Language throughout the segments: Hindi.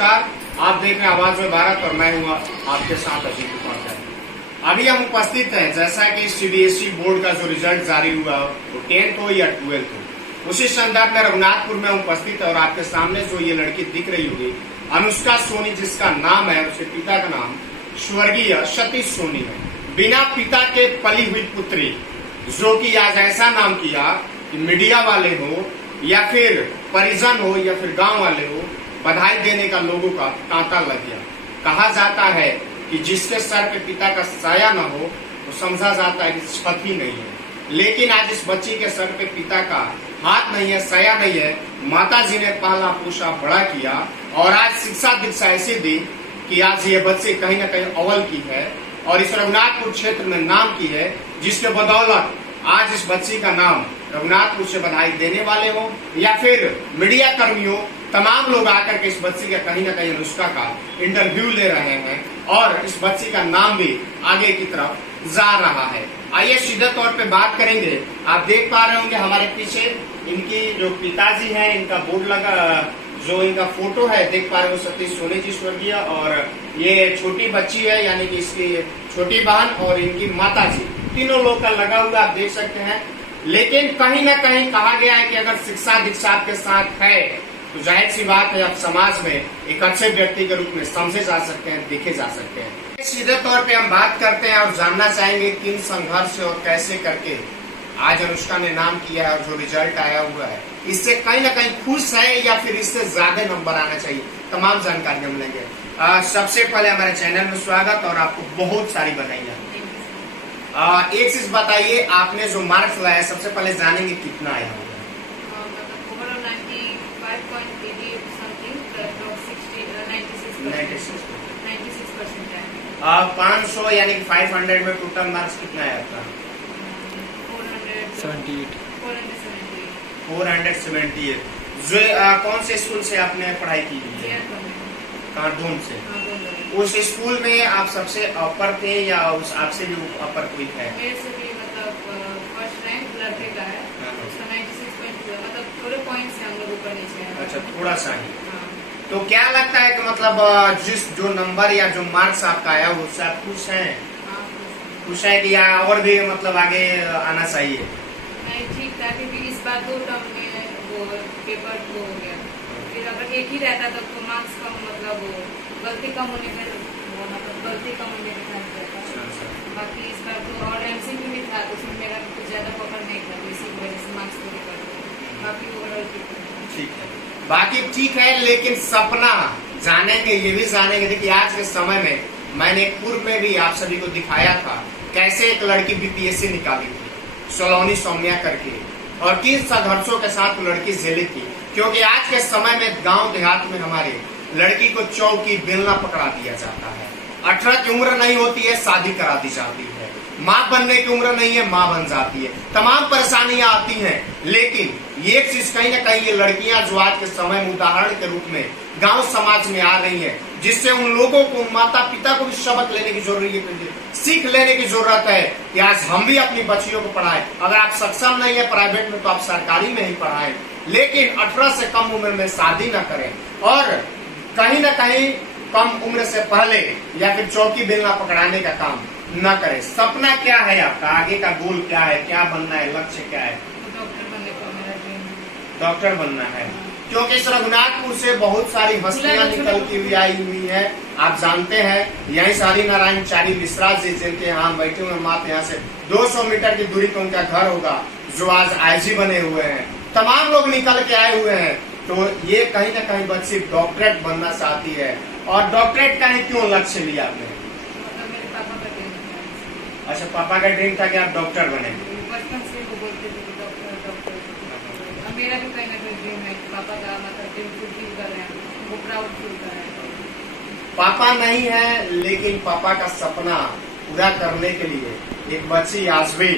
नमस्कार, आप देख रहे हैं आवाज में भारत और मैं हूँ आपके साथ अजीत उपाध्याय। अभी हम उपस्थित हैं, जैसा कि सीबीएसई बोर्ड का जो रिजल्ट जारी हुआ वो 10th हो या 12th हो, उसी संदर्भ में रघुनाथपुर में उपस्थित है और आपके सामने जो ये लड़की दिख रही होगी अनुष्का सोनी, जिसका नाम है, उसके पिता का नाम स्वर्गीय सतीश सोनी है। बिना पिता के पली हुई पुत्री, जो कि आज ऐसा नाम किया कि मीडिया वाले हो या फिर परिजन हो या फिर गांव वाले हो, बधाई देने का लोगों का तांता लग गया। कहा जाता है कि जिसके सर पे पिता का साया न हो तो समझा जाता है कि पति नहीं है, लेकिन आज इस बच्ची के सर पे पिता का हाथ नहीं है, साया नहीं है। माता जी ने पाला पोषा बड़ा किया और आज शिक्षा दीक्षा ऐसी दी कि आज ये बच्चे कहीं न कहीं अव्वल की है और इस रघुनाथपुर क्षेत्र में नाम की है, जिसके बदौलत आज इस बच्ची का नाम रघुनाथपुर से बधाई देने वाले हो या फिर मीडिया कर्मियों, तमाम लोग आकर के इस बच्ची का कहीं न कहीं अनुष्का का इंटरव्यू ले रहे हैं और इस बच्ची का नाम भी आगे की तरफ जा रहा है। आइए सीधे तौर पे बात करेंगे। आप देख पा रहे होंगे हमारे पीछे इनकी जो पिताजी हैं, इनका बोर्ड लगा, जो इनका फोटो है देख पा रहे हो, सतीश सोनी जी स्वर्गीय, और ये छोटी बच्ची है यानी कि इसकी छोटी बहन और इनकी माता जी, तीनों लोग का लगा हुआ आप देख सकते हैं। लेकिन कहीं न कहीं कहा गया है कि अगर शिक्षा दीक्षा आपके साथ है तो जाहिर सी बात है आप समाज में एक अच्छे व्यक्ति के रूप में समझे जा सकते हैं, देखे जा सकते हैं। सीधे तौर पे हम बात करते हैं और जानना चाहेंगे किन संघर्ष से और कैसे करके आज अनुष्का ने नाम किया है और जो रिजल्ट आया हुआ है इससे कहीं न कहीं खुश है या फिर इससे ज्यादा नंबर आना चाहिए, तमाम जानकारी हम लेंगे। सबसे पहले हमारे चैनल में स्वागत और आपको बहुत सारी बधाइयाँ। एक चीज बताइए, आपने जो मार्क्स लाया सबसे पहले जानेंगे कितना आया होगा? 500 यानी कि 500 में टोटल मार्क्स कितना आया था? 478। जो कौन से स्कूल से आपने पढ़ाई की है? कार्टून से। उस स्कूल में आप सबसे अपर थे या उस आपसे भी अपर कोई है? मेरे से भी मतलब फर्स्ट रैंक लड़के का है, उसका 96.2, मतलब थोड़े पॉइंट्स से हम लोग ऊपर नीचे हैं। अच्छा, थोड़ा सा ही। तो क्या लगता है कि मतलब जिस जो नंबर या जो मार्क्स आपका आया उससे आप खुश हैं? खुश है कि या और भी मतलब आगे आना चाहिए? नहीं, ठीक था, क्योंकि इस बार 2 टर्म में वो पेपर वो हो गया, फिर अगर एक ही रहता तो मार्क्स कम, मतलब वो गलती कम होने का चांस रहता। बाकी इस बार तो और एमसीक्यू भी था तो उसमें मेरा कुछ ज्यादा पकड़ नहीं था, तो इसी वजह से मार्क्स पूरे कर दिए। बाकी ओवरऑल ठीक है। बाकी ठीक है, लेकिन सपना जानेंगे, ये भी जानेंगे। देखिए आज के समय में मैंने पूर्व में भी आप सभी को दिखाया था कैसे एक लड़की बीपीएससी निकाली थी, सलोनी सौम्या करके, और किन संघर्षों के साथ वो लड़की झेली थी। क्योंकि आज के समय में गांव देहात में हमारे लड़की को चौकी बेलना पकड़ा दिया जाता है। 18 की उम्र नहीं होती है, शादी करा दी जाती है। माँ बनने की उम्र नहीं है, माँ बन जाती है। तमाम परेशानियां आती हैं, लेकिन ये चीज कहीं न कहीं ये लड़कियां जो आज के समय में उदाहरण के रूप में गांव समाज में आ रही हैं, जिससे उन लोगों को, माता पिता को भी सबक लेने की जरूरत है, सीख लेने की जरूरत है कि आज हम भी अपनी बच्चियों को पढ़ाएं। अगर आप सक्षम नहीं है प्राइवेट में तो आप सरकारी में ही पढ़ाएं, लेकिन 18 से कम उम्र में शादी न करें और कहीं न कहीं कम उम्र से पहले या फिर चौकी बेलना पकड़ाने का काम न करें। सपना क्या है आपका, आगे का गोल क्या है, क्या बनना है, लक्ष्य क्या है? डॉक्टर बनना है। क्योंकि इस रघुनाथपुर से बहुत सारी हस्तियां निकलती हुई आई हुई है। आप जानते हैं यही सारी नारायण चारी मिश्रा जी, जिनके यहाँ बैठे हुए मात यहाँ से 200 मीटर की दूरी पर उनका घर होगा, जो आज आईजी बने हुए हैं। तमाम लोग निकल के आए हुए हैं। तो ये कहीं न कहीं बच्ची डॉक्टरेट बनना चाहती है। और डॉक्टरेट का ही क्यों लक्ष्य लिया आपने? मेरे पापा का ड्रीम था। अच्छा, पापा का ड्रीम था कि आप डॉक्टर बनेंगे? बचपन से वो बोलते थे कि डॉक्टर। मेरा भी कहीं ना कहीं ड्रीम है, पापा का मतलब ड्रीम फुलफिल कर रहे हैं, वो प्राउड फील कर रहे हैं। पापा नहीं है, लेकिन पापा का सपना पूरा करने के लिए एक बच्ची आज भी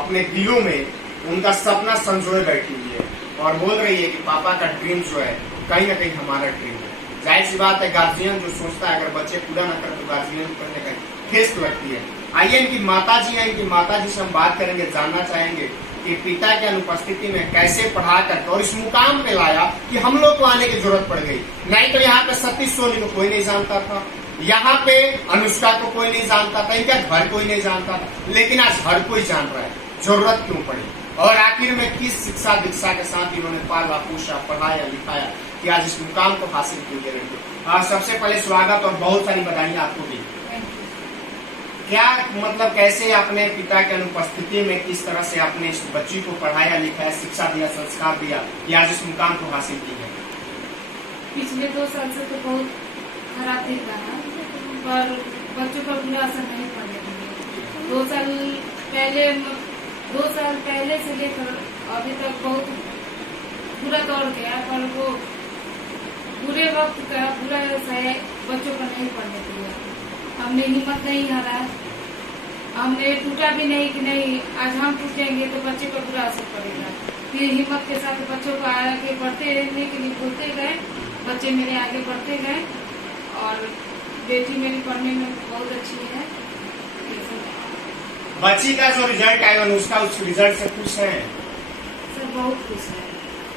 अपने दिलों में उनका सपना संजोए बैठी हुई है और बोल रही है कि पापा का ड्रीम जो है कहीं ना कहीं हमारा ड्रीम है। जाहिर सी बात है, गार्जियन जो सोचता है अगर बच्चे पूरा न करें तो गार्जियन को कहीं ना कहीं ठेस लगती है। आइए इनकी माता जी हैं, इनकी माता जी से हम बात करेंगे, जानना चाहेंगे कि पिता की अनुपस्थिति में कैसे पढ़ा कर और इस मुकाम पे लाया कि हम लोग को आने की जरूरत पड़ गई। नहीं तो यहाँ पे सतीश सोनी को कोई नहीं जानता था, यहाँ पे अनुष्का को कोई नहीं जानता था, इनका घर कोई नहीं जानता था, लेकिन आज हर कोई जान रहा है। जरूरत क्यों पड़ी और आखिर में किस शिक्षा दीक्षा के साथ इन्होंने पाला पोषा पढ़ाया लिखाया कि आज इस मुकाम को हासिल किए रहेंगे। सबसे पहले स्वागत और बहुत सारी बधाई आपको भी। क्या मतलब कैसे अपने पिता की अनुपस्थिति में किस तरह से अपने इस बच्ची को पढ़ाया लिखाया, शिक्षा दिया, संस्कार दिया कि आज इस मुकाम को हासिल की है? पिछले 2 साल से तो बहुत खराब दिन रहा, पर बच्चों पर बुरा असर नहीं पड़ने दिया। 2 साल पहले से लेकर अभी तक बहुत बुरा दौर गया, पर वो बुरे वक्त का बुरा बच्चों पर नहीं पड़ने दिया। हमने हिम्मत नहीं हारा, हमने टूटा भी नहीं कि नहीं आज हम टूटेंगे तो बच्चे पर बुरा असर पड़ेगा। फिर हिम्मत के साथ बच्चों को आगे बढ़ते रहने के लिए बोलते गए, बच्चे मेरे आगे बढ़ते गए और बेटी मेरी पढ़ने में बहुत अच्छी है। बच्ची का जो रिजल्ट आएगा उसका उस रिजल्ट से खुश है सर? बहुत खुश है,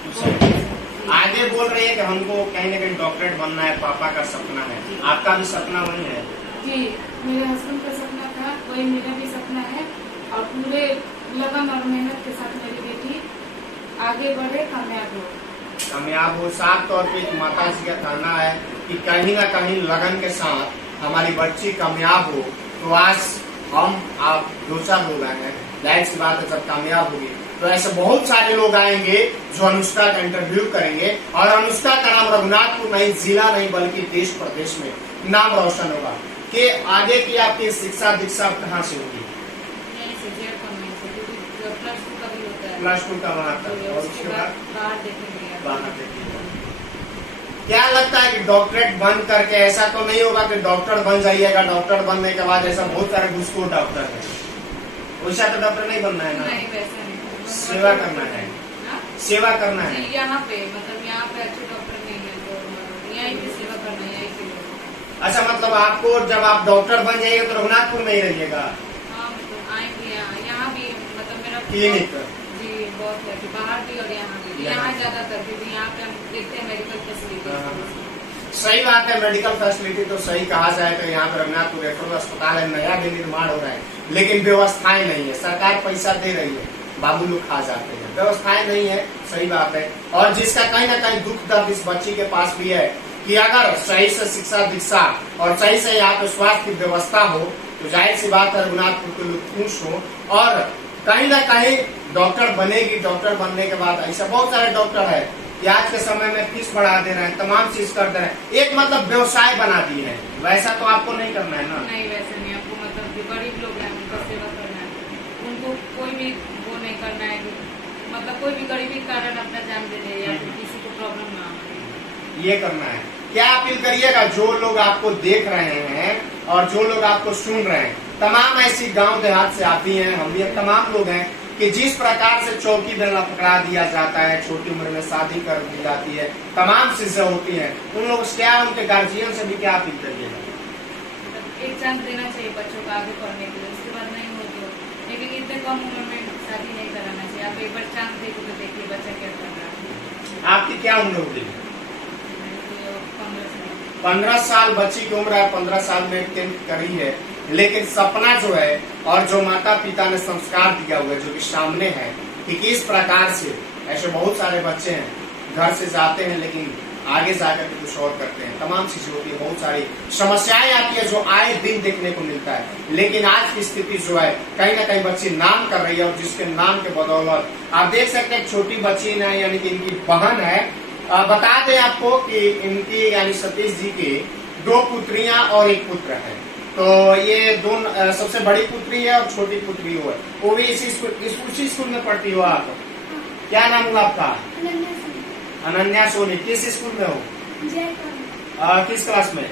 बहुत खुश है। आगे बोल रही है कि हमको कहीं न कहीं डॉक्टरेट बनना है, पापा का सपना है। आपका भी सपना वही है? जी, मेरे हस्बैंड का सपना था, वही मेरा भी सपना है और पूरे लगन और मेहनत के साथ मेरी बेटी आगे बढ़े, कामयाब हो। साफ तौर पे माता जी का कहना है कि कहीं ना कहीं लगन के साथ हमारी बच्ची कामयाब हो। तो आज हम आप 2-4 लोग आए हैं, जाहिर सी बात है जब कामयाब होगी तो ऐसे बहुत सारे लोग आएंगे जो अनुष्का का इंटरव्यू करेंगे और अनुष्का का नाम रघुनाथपुर नहीं, जिला नहीं बल्कि देश प्रदेश में नाम रोशन होगा। कि आगे की आपकी शिक्षा दीक्षा कहाँ से होगी? प्लस 2 का वहाँ तक और उसके बाद बाहर देखेंगे। क्या लगता है कि डॉक्टरेट बन करके ऐसा तो नहीं होगा कि डॉक्टर बन जाइएगा, डॉक्टर बनने के बाद ऐसा बहुत सारे घुसखोर डॉक्टर है, वैसा तो डॉक्टर नहीं बनना है ना? नहीं, वैसा नहीं, सेवा करना है, सेवा करना है। यहाँ पे मतलब यहाँ पे अच्छे डॉक्टर नहीं है तो यहीं पे सेवा करना है, यहीं पे। अच्छा, मतलब आपको जब आप डॉक्टर बन जाइएगा तो रघुनाथपुर में ही रहिएगा? हाँ, मतलब आएंगे यहाँ भी, मतलब मेरा क्लिनिक जी बहुत है, बाहर भी और यहाँ भी। यहाँ ज्यादातर क्योंकि यहाँ पे हम देखते हैं मेडिकल फैसिलिटी। सही बात है, मेडिकल फैसिलिटी तो सही कहा जाए तो यहाँ पे रघुनाथपुर रेफरल अस्पताल है, नया भी निर्माण हो रहा है, लेकिन व्यवस्थाएं नहीं है। सरकार पैसा दे रही है, बाबू लोग खा जाते हैं, व्यवस्थाएं नहीं है। सही बात है। और जिसका कहीं ना कहीं दुख दर्द इस बच्ची के पास भी है कि अगर सही से शिक्षा दीक्षा और सही से यहाँ पे स्वास्थ्य की व्यवस्था हो तो जाहिर सी बात है रघुनाथपुर के लोग खुश हो और कहीं ना कहीं डॉक्टर बनेगी। डॉक्टर बनने के बाद ऐसा बहुत सारे डॉक्टर है कि आज के समय में फीस बढ़ा दे रहे हैं, तमाम चीज कर दे रहे हैं, एक मतलब व्यवसाय बना दी है। वैसा तो आपको नहीं करना है ना? नहीं, वैसे नहीं। आपको मतलब जो गरीब लोग हैं उनका सेवा करना है, उनको कोई भी वो नहीं करना है, मतलब कोई भी गरीबी के कारण अपना जान दे दे या किसी को प्रॉब्लम ना हो, ये करना है। क्या अपील करिएगा जो लोग आपको देख रहे हैं और जो लोग आपको सुन रहे हैं, तमाम ऐसी गांव देहात से आती हैं, हम भी तमाम लोग हैं कि जिस प्रकार से चौकी बेलना पकड़ा दिया जाता है, छोटी उम्र में शादी कर दी जाती है, तमाम चीजें होती हैं, उन लोग क्या उनके गार्जियन से भी क्या अपील करिएगा? एक चांस देना चाहिए बच्चों को आगे पढ़ने के लिए, उसके बाद नहीं हो तो, लेकिन इतने कम उम्र में शादी नहीं कराना चाहिए। आप एक बार चांस देखो तो देखिए बच्चा क्या कर रहा है। आपकी क्या उम्र होगी? 15 साल बच्ची की उम्र है, 15 साल में 10th करी है, लेकिन सपना जो है और जो माता पिता ने संस्कार दिया हुआ है जो कि सामने है कि किस प्रकार से ऐसे बहुत सारे बच्चे हैं घर से जाते हैं लेकिन आगे जाकर के कुछ और करते हैं, तमाम चीजें होती है, बहुत सारी समस्याएं आती है जो आए दिन देखने को मिलता है। लेकिन आज की स्थिति जो है कहीं ना कहीं बच्ची नाम कर रही है और जिसके नाम के बदौलत आप देख सकते हैं छोटी बच्ची ने यानी कि इनकी बहन है। बता दें आपको कि इनकी यानी सतीश जी की 2 पुत्रियां और 1 पुत्र है। तो ये दोनों सबसे बड़ी पुत्री है और छोटी पुत्री हो, वो भी उसी स्कूल में पढ़ती हो आप? क्या नाम हुआ आपका? अनन्या सोनी। किस स्कूल में हो? किस क्लास में?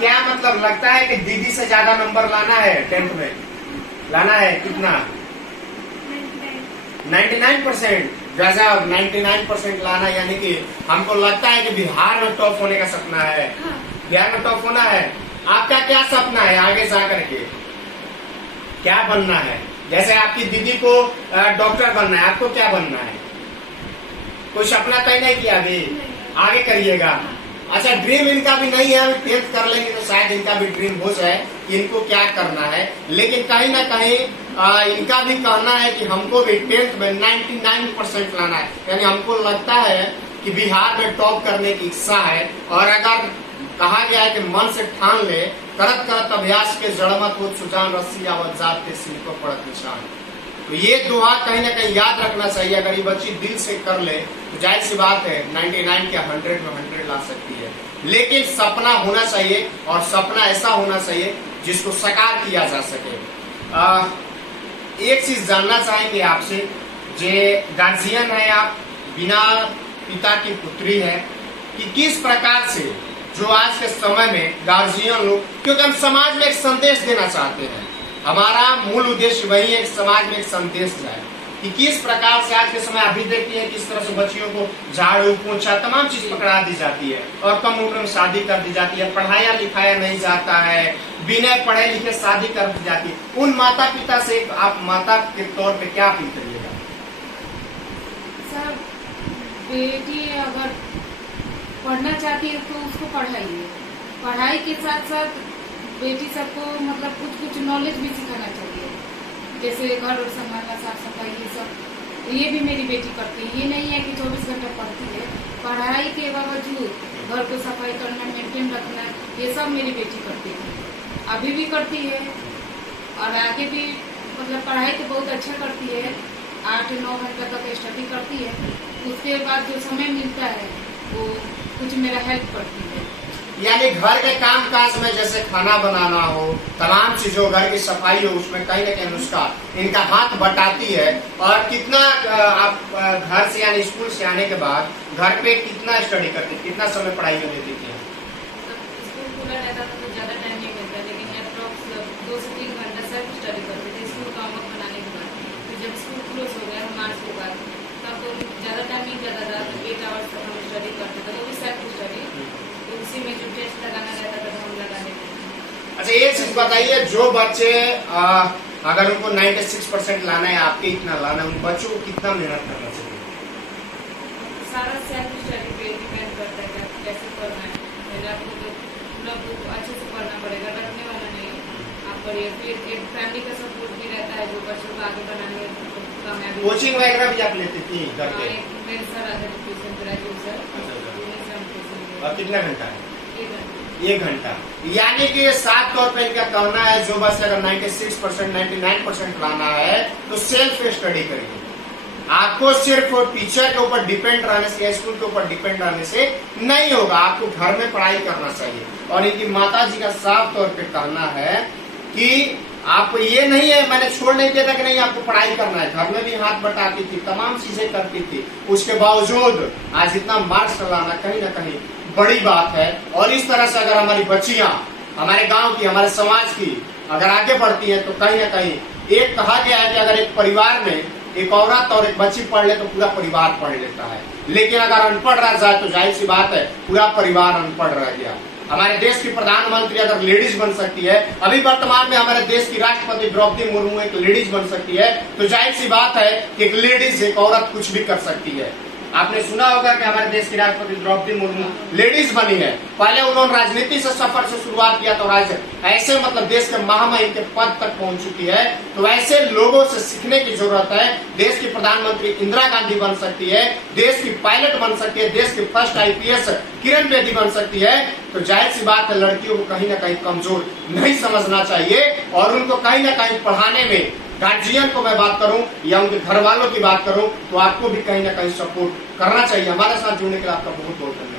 क्या मतलब लगता है कि दीदी से ज्यादा नंबर लाना है 10th में? लाना है कितना? 99%। गजब, 99% लाना, यानी कि हमको लगता है कि बिहार में टॉप होने का सपना है। बिहार में टॉप होना है आपका क्या सपना है आगे जा करके, क्या बनना है? जैसे आपकी दीदी को डॉक्टर बनना है, आपको क्या बनना है? कोई सपना तय नहीं किया अभी? आगे करिएगा। अच्छा, ड्रीम इनका भी नहीं है, अभी 10th कर लेंगे तो शायद इनका भी ड्रीम हो जाए कि इनको क्या करना है। लेकिन कहीं ना कहीं इनका भी कहना है कि हमको भी 10th में 99% लाना है। यानी हमको लगता है कि बिहार में टॉप करने की इच्छा है। और अगर कहा गया है कि मन से ठान ले, करत करत अभ्यास के जड़मत हो सुजान रस्सी आवत जात के सिर को पड़त निशान। तो ये दुआ कहीं ना कहीं याद रखना चाहिए। अगर ये बच्ची दिल से कर ले तो जाहिर सी बात है 99 क्या 100 में 100 ला सकती है। लेकिन सपना होना चाहिए, और सपना ऐसा होना चाहिए जिसको साकार किया जा सके। एक चीज जानना चाहेंगे आपसे, जे गार्जियन है आप, बिना पिता की पुत्री है, कि किस प्रकार से जो आज के समय में गार्जियन लोग, क्योंकि हम समाज में एक संदेश देना चाहते हैं, हमारा मूल उद्देश्य वही है, समाज में एक संदेश जाए कि किस प्रकार से आज के समय अभी देखती है किस तरह से बच्चियों को झाड़ू पोछा तमाम चीज पकड़ा दी जाती है और कम उम्र में शादी कर दी जाती है, पढ़ाया लिखाया नहीं जाता है, बिना पढ़े लिखे शादी कर दी जाती है। उन माता पिता से आप माता के तौर पे क्या अपील करिएगा? सर, बेटी अगर पढ़ना चाहती है तो उसको पढ़ाइए। पढ़ाई के साथ साथ बेटी सबको मतलब कुछ नॉलेज भी सिखाना चाहिए, जैसे घर और संभालना, साफ सफाई, ये सब ये भी मेरी बेटी करती है। ये नहीं है कि 24 घंटा पढ़ती है, पढ़ाई के बावजूद घर को सफाई करना, मेंटेन रखना, ये सब मेरी बेटी करती है, अभी भी करती है और आगे भी। मतलब पढ़ाई तो बहुत अच्छा करती है, 8-9 घंटा तक स्टडी करती है। उसके बाद जो समय मिलता है वो कुछ मेरा हेल्प करती है। यानी घर के काम काज में जैसे खाना बनाना हो, तमाम चीजों, घर की सफाई हो, उसमें कहीं ना कहीं अनुष्का इनका हाथ बटाती है। और कितना आप घर से यानी स्कूल से आने के बाद घर पे कितना स्टडी करती, कितना समय पढ़ाई में देती थी? स्कूल खुला रहता था तो ज्यादा टाइम नहीं मिलता, लेकिन अप्रॉक्स 2 से 3 घंटा सिर्फ स्टडी करते थे स्कूल का होमवर्क बनाने के बाद। तो जब स्कूल क्लोज हो गया मार्च के बाद, तब तो ज्यादा टाइम नहीं जाता था, 8 आवर्स तक हम स्टडी करते थे, वो भी सेल्फ स्टडी। उसी में जो टेस्ट लगाना रहता था हम लगा लेते थे। अच्छा, ये चीज बताइए, जो बच्चे अगर उनको 96% लाना है, आपके इतना लाना है, उन बच्चों को कितना मेहनत करना चाहिए? सारा सेल्फ स्टडी पे डिपेंड करता है कि कैसे पढ़ना है। पहले आपको तो पूरा बुक अच्छे से पढ़ना पड़ेगा, रखने वाला नहीं आप पढ़िए। फिर एक फैमिली का सपोर्ट भी रहता है जो बच्चों को आगे बढ़ाने में कामयाबी। कोचिंग वगैरह भी आप लेती थी घर पे? मेरे सर आते थे ट्यूशन, ग्रेजुएट सर। और कितना घंटा है? 1 घंटा। 1 घंटा। यानी कि साफ तौर पे इनका कहना है जो बस अगर 96% 99% लाना है तो सेल्फ स्टडी करिए। आपको सिर्फ टीचर के ऊपर डिपेंड रहने से या स्कूल के ऊपर डिपेंड रहने से नहीं होगा, आपको घर में पढ़ाई करना चाहिए। और इनकी माता जी का साफ तौर पे कहना है कि आपको ये नहीं है, मैंने छोड़ नहीं दिया था कि नहीं आपको पढ़ाई करना है, घर में भी हाथ बटाती थी, तमाम चीजें करती थी, उसके बावजूद आज इतना मार्क्स लाना कहीं ना कहीं बड़ी बात है। और इस तरह से अगर हमारी बच्चियां हमारे गांव की, हमारे समाज की अगर आगे बढ़ती है तो कहीं ना कहीं, एक कहा गया है कि अगर एक परिवार में एक औरत और एक बच्ची पढ़ ले तो पूरा परिवार पढ़ लेता है, लेकिन अगर अनपढ़ रह जाए तो जाहिर सी बात है पूरा परिवार अनपढ़ रह गया। हमारे देश की प्रधानमंत्री अगर लेडीज बन सकती है, अभी वर्तमान में हमारे देश की राष्ट्रपति द्रौपदी मुर्मू एक लेडीज बन सकती है, तो जाहिर सी बात है कि एक लेडीज, एक औरत कुछ भी कर सकती है। आपने सुना होगा कि हमारे देश की राष्ट्रपति द्रौपदी मुर्मू लेडीज बनी है। पहले उन्होंने राजनीति से सफर से शुरुआत किया तो आज ऐसे मतलब देश के महामहिम के पद तक पहुंच चुकी है। तो ऐसे लोगों से सीखने की जरूरत है। देश की प्रधानमंत्री इंदिरा गांधी बन सकती है, देश की पायलट बन सकती है, देश की फर्स्ट IPS किरण बेदी बन सकती है। तो जाहिर सी बात है लड़कियों को कहीं ना कहीं कमजोर नहीं समझना चाहिए और उनको कहीं ना कहीं पढ़ाने में, गार्जियन को मैं बात करूं या उनके घर वालों की बात करूं, तो आपको भी कहीं ना कहीं सपोर्ट करना चाहिए। हमारे साथ जुड़ने के लिए आपका बहुत बहुत धन्यवाद।